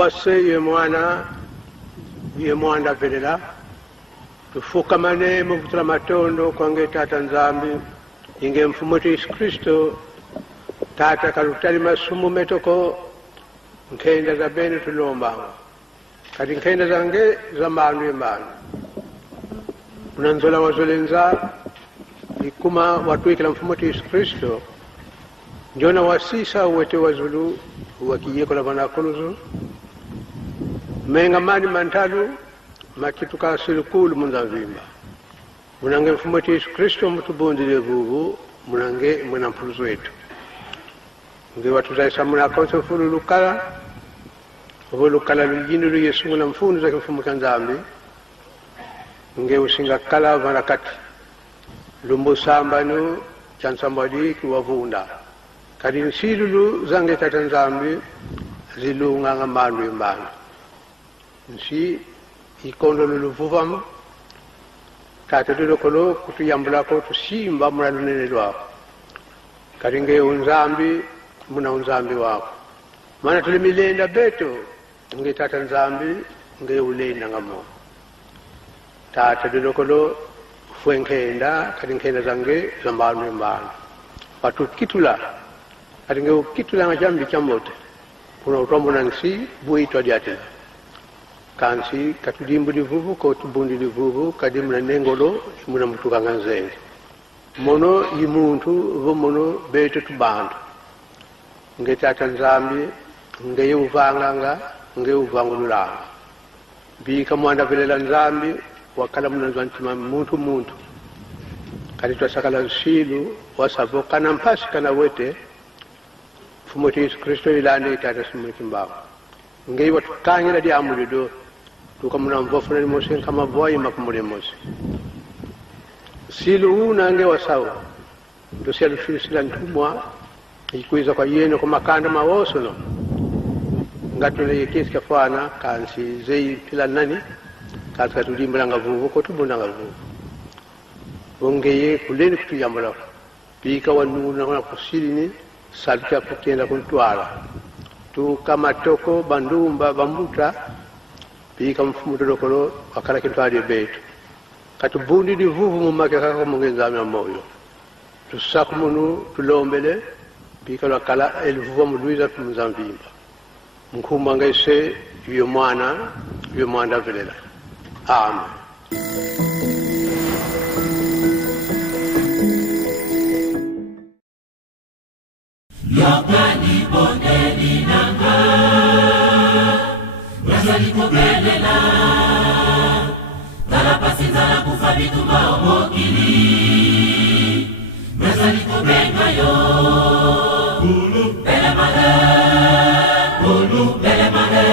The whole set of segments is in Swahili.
tumwase ye mwana ye mwanda velela tufukamane muvutula matondo kwange tata nzambi inge mfumo wetu Yesu Kristo tata kalutali masumu metoko nkenda za bene tulomba kati nkenda zange za manu yemanu unanzola wazolenza ikuma watu ikila mfumo wetu Yesu Kristo njona wasisa uwete wazulu wakiyeko la vanakuluzu menga mani mantalu makituka silikulu munzavimba munange mfumo wetu Yesu Kristo mutubundile vuvu munange mwana mpuluzu wetu nge watu zaisa muna konso fulu lukala uvu lukala lujini lu Yesu muna mfunu zake mfumo kanzambi nge usinga kala varakati lumbu sambanu chansambadi kiwavunda kadi nsilulu zange tata nzambi zilunga nga manu yembanu nsi ikondo luluvuvamu tata tulokolo kutuyambulako tusimba muna lunene lwako kadi nge unzambi muna unzambi wako mana tuli milenda beto nge tata nzambi nge ulenda nga mo tata tulokolo fue nkenda kadi nkenda zange zambanu yembanu watu kitula kadi nge ukitula nga jambi chamote kuna utombo na nsi buito adiatela kansi katudimbu livuvu kotubundi livuvu kadi muna nengolo muna mutuka nga nzenge mono yimuntu vo mono beto tubandu nge tata nzambi nge uvanganga nge uvangululanga bika mwanda velela nzambi wakala muna nzwantima muntu kadi twasakala nsilu wasavo kana mpasi kana wete mfumo wetu Yesu Kristo ilande tata simuliki mbavu nge watu kanyira di amulido tukamuna mvofu na limosi kama voyi makumule mosi silu unange wasawa ndosia lufilisila ntumwa ikuiza kwa yeno kwa makanda mawoso no ngatule yekesi kafana kansi zei pila nani kansi katulimbula nga vuvu kotubunda nga vuvu ongeye kuleni kutuyambula pika wanuna kuna kusilini salika kukenda kuntwala tukamatoko bandumba bambuta pika mfumo dolokolo wakala kitwali betu katubundi divuvu mumake kaka mungenzami ya moyo tusaku munu tulombele pika wakala elivuvu muluiza tumunzambimba mkuma ngaise yu mwana velela amen. Yokani bondeni nanga Wazali kubelela Tala pasinzala kufa bitumba omokili Wazali kubenga yo Kulu bele male Kulu bele male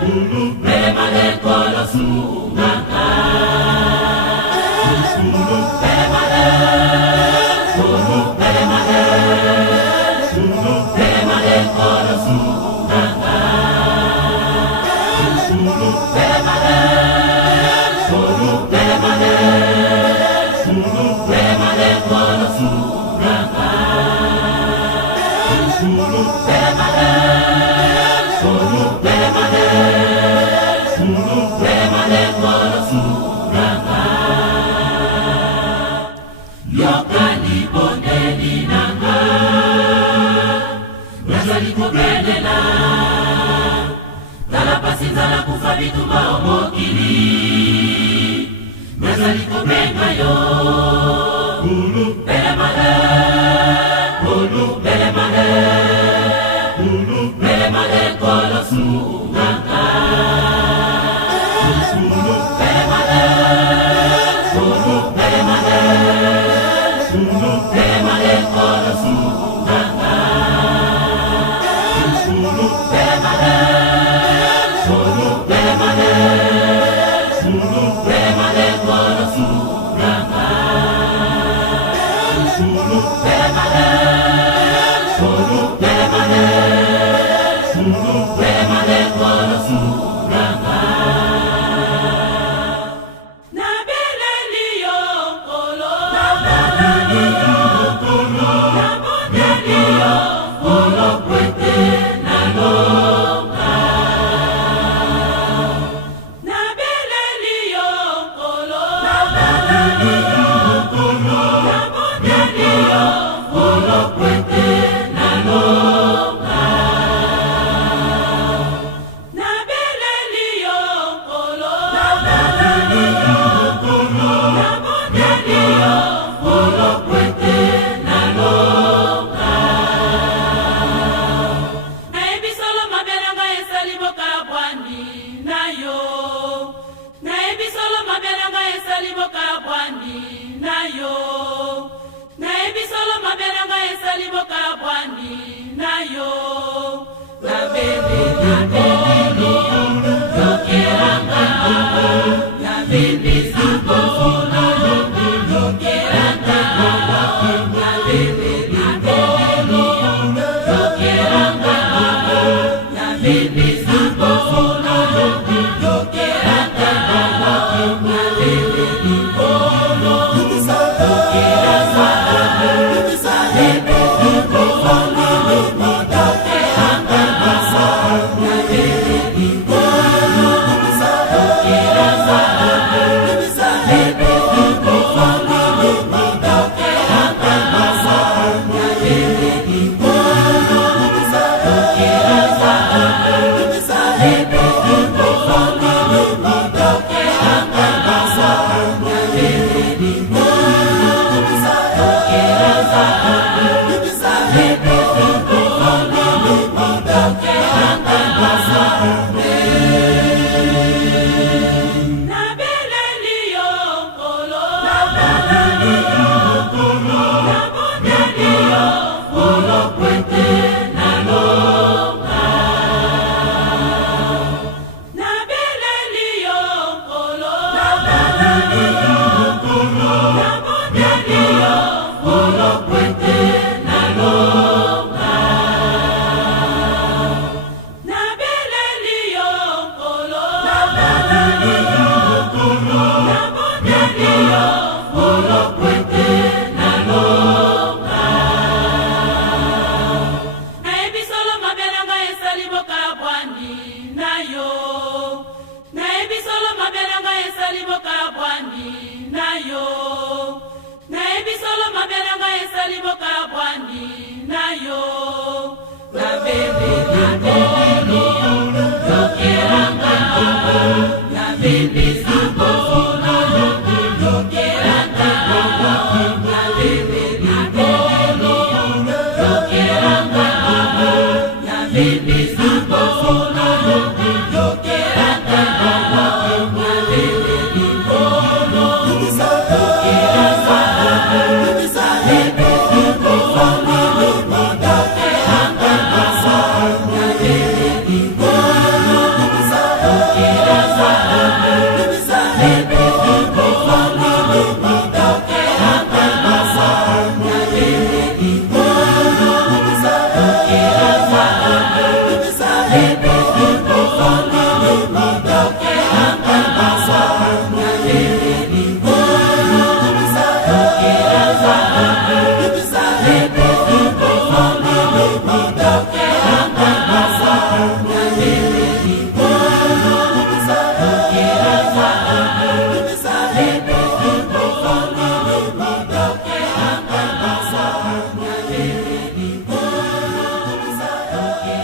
Kulu bele male kolo sunganga Kulu bele male Kulu bele male Kolo sunganga bele male kolo bele male kolo sunganga bele male kolo bele male kolo sunganga yokani bondeni nanga Wazali kubelela Tala pasinzala kufa bitumba omokili Wazali kubenga yo Kulu bele male Kulu bele male Kulu bele male kolo sunganga Kulu bele male Kulu bele male Kulu bele male kolo sunganga bele male kolo sunganga bele male kolo sunganga na bele liyo kolo na bele liyo kolo na bele liyo kolo kwete na longa esaliboka bwani nayo na bebe libolo yokeranga na bebe libolo yokeranga na bebe libolo yokeranga na bebe libolo yokeranga na bebe libolo Bye.